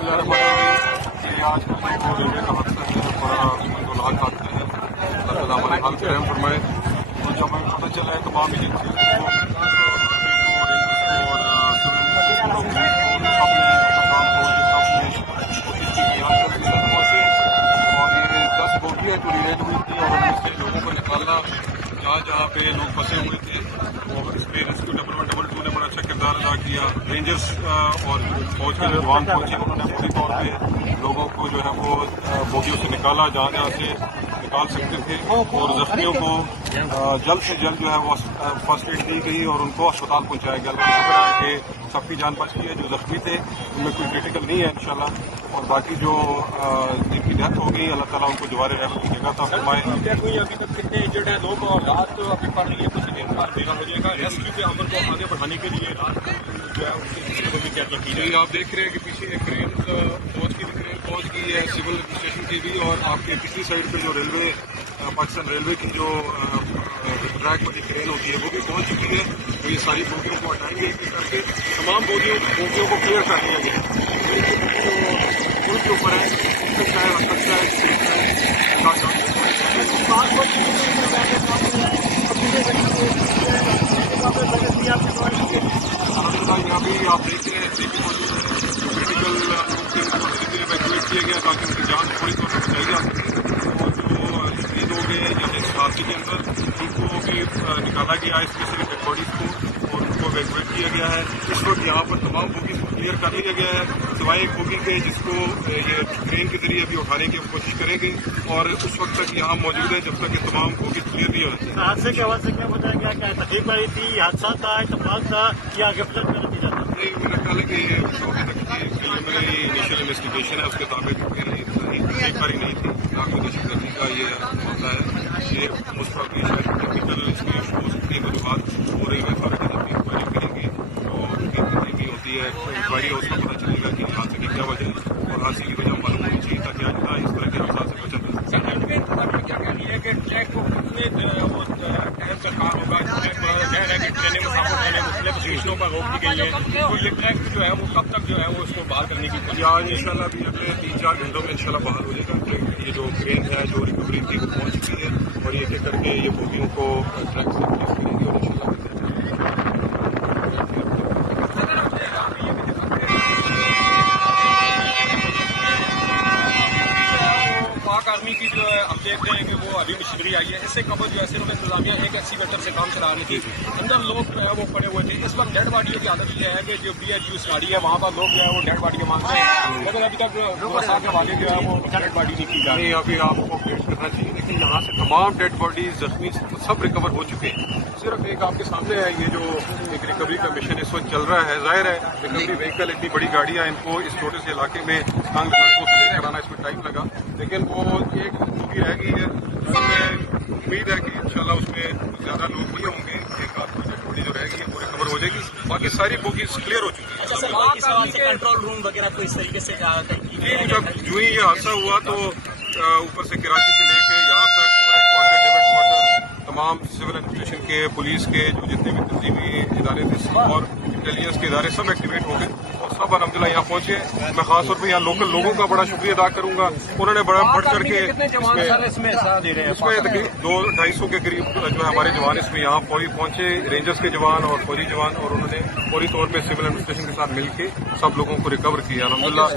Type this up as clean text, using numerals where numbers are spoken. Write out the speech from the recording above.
یہ آج کل جو ریلوے کا حادثہ ہے بڑا منظولاحق حادثہ ہے. اللہ تعالیٰ ہمارے حال سے رحم فرمائے. اور جب ہمیں پتہ چلا ہے تمام ایجنسیوں کو اور یہ 10 بوگیاں جو ریلیٹ ہوئی تھی اور ان میں سے لوگوں کو نکالنا جہاں پہ لوگ پھنسے ہوئے تھے اور اس پہ ریسکیو ڈپارٹمنٹ 112 نے بڑا اچھا کردار ادا کیا. رینجرز اور فوج کے جو جوان پہنچے انہوں نے فوری طور پہ لوگوں کو جو ہے وہ بوگیوں سے نکالا جہاں سے نکال سکتے تھے اور زخمیوں کو جلد سے جلد جو ہے وہ فرسٹ ایڈ دی گئی اور ان کو اسپتال پہنچایا گیا. اللہ کا شکر ہے کہ سب کی جان بچ گئی ہے. جو زخمی تھے ان میں کوئی کریٹیکل نہیں ہے انشاءاللہ. اور باقی جو جن کی ڈیتھ ہو گئی اللہ تعالیٰ ان کو جوار رحمت کی جگہ عطا فرمائے. ابھی تک کتنے انجرڈ ہیں لوگ اور رات ابھی پڑ رہی ہے کچھ دن بعد بیگا ہو جائے گا. ریسکیو کے عمل کو آگے بڑھانے کے لیے رات جو ہے اس کو بھی کیا کی جائے. آپ دیکھ رہے ہیں کہ پیچھے ایک کرین فوج کی ہے, سول ایڈمنسٹریشن کی بھی, اور آپ کے پچھلی سائڈ پہ جو ریلوے پاکستان ریلوے کی جو ٹریک والی کرین ہوتی ہے وہ بھی پہنچ چکی ہے. تو یہ ساری بوگیوں کو ہٹائیں گے کر کے تمام بوگیوں کو کلیئر کر دیا گیا. پل کے اوپر ہے یہاں بھی آپ دیکھ رہے ہیں میڈیکل ایویکویٹ کیا گیا تاکہ ان کی جان تھوڑی طور پر بچائی جا سکے. اور جو شہید ہو گئے یا اس حادثے کے اندر ان کو بھی نکالا گیا ہے اسپیشلی ڈیڈ باڈیز کو اور ان کو ایویکویٹ کیا گیا ہے. اس وقت یہاں پر تمام بوگیز کو کلیئر کر لیا گیا ہے سوائے ایک بوگی کے جس کو یہ ٹرین کے ذریعے بھی اٹھانے کی کوشش کریں گے اور اس وقت تک یہاں موجود ہے جب تک کہ تمام بوگیز کلیئر نہیں ہوتے. حادثے کے حوالے سے کیا بتایا گیا کیا تکلیف پڑی تھی, حادثہ تھا, اتفاق تھا یا غفلت کا نتیجہ تھا؟ نہیں, میرا خیال ہے کہ یہ ابھی تک کی پریلیمنری انیشیل انویسٹیگیشن ہے اس کے تعبیر تکلیف پڑی نہیں تھی. ناقابل دہشت گردی کا یہ معاملہ ہے. یہ مستقبل شاید ٹیکنیکل اس کی ہو سکتی ہے وجوہات ہو رہی ہے. اتھارٹیز اپنی انکوائری کریں گی اور کتنی بھی ہوتی ہے انکوائری اس کو پتہ چلے گا کہ حادثے کی کیا وجہ ہے اور حادثے کی وجہ معلوم ہونی چاہیے تاکہ آئندہ اس طرح کے حادثات سے بچا جا سکے. کیا کہنی ہے کہ ٹریک کو کتنے ٹائم تک کام ہوگا؟ ظاہر ہے کہ ٹرینیں مسافر ٹرینیں مختلف اسٹیشنوں پر روک دی گئی ہے تو یہ ٹریک جو ہے وہ کب تک جو ہے وہ اس کو بحال کرنے کی کوشش آج ان شاء اللہ ابھی اگلے 3-4 گھنٹوں میں ان شاء اللہ بحال ہو جائے گا. یہ جو کرین ہے جو ریکوری تھی وہ پہنچ چکی ہے اور یہ ایک کر کے یہ بوگیوں کو ٹریک سے کلیئر کریں گے اور ان شاء اللہ پاک آرمی کی جو ہے ہم دیکھ رہے ہیں کہ وہ ابھی مشینری آئی ہے. اس سے قبل جو ہے صرف انتظامیہ ایک ایکسیویٹر سے کام چلا رہی تھی. اندر لوگ جو ہے وہ پڑے ہوئے تھے. اس وقت ڈیڈ باڈیوں کی حالت یہ ہے کہ جو بی ایچ یو ساڑی ہے وہاں پر لوگ جو ہے وہ ڈیڈ باڈی مانگتے ہیں لیکن ابھی تک کے والے جو ہے وہ ڈیڈ باڈی نہیں کی جا رہی. ابھی آپ کو اپڈیٹ کرنا چاہیے. لیکن یہاں سے تمام ڈیڈ باڈیز زخمی سب ریکور ہو چکے ہیں. صرف ایک آپ کے سامنے ہے یہ جو ایک ریکوری کا مشن اس وقت چل رہا ہے. ظاہر ہے ریکوری وہیکل اتنی بڑی گاڑیاں ان کو اس چھوٹے سے علاقے میں تنگ سڑکوں سے لے کر آنا اس میں ٹائم لگا لیکن وہ ایک بوگی رہ گئی ہے جس میں امید ہے کہ انشاءاللہ اس میں زیادہ لوگ نہیں ہوں گے. ایک آدھ بوگی جو رہ گئی ہے وہ ریکور ہو جائے گی. باقی ساری بوگیز کلیئر ہو چکی ہیں. کنٹرول روم وغیرہ کو اس طریقے سے جب جو ہی یہ حادثہ ہوا تو اوپر سے کراچی سے لے کے یہاں تک ہیڈ کوارٹر تمام سول ایڈمنسٹریشن کے پولیس کے جو جتنے بھی تنظیمی ادارے تھے اور انٹیلیجنس کے ادارے سب ایکٹیویٹ ہو گئے اور سب الحمدللہ یہاں پہنچے. میں خاص طور پہ یہاں لوکل لوگوں کا بڑا شکریہ ادا کروں گا. انہوں نے بڑا بڑھ چڑھ کے اس میں تقریباً 200-250 کے قریب جو ہے ہمارے جوان اس میں یہاں فوری پہنچے, رینجرز کے جوان اور فوجی جوان, اور انہوں نے فوری طور پہ سول ایڈمنسٹریشن کے ساتھ مل کے سب لوگوں کو ریکور کیا الحمدللہ.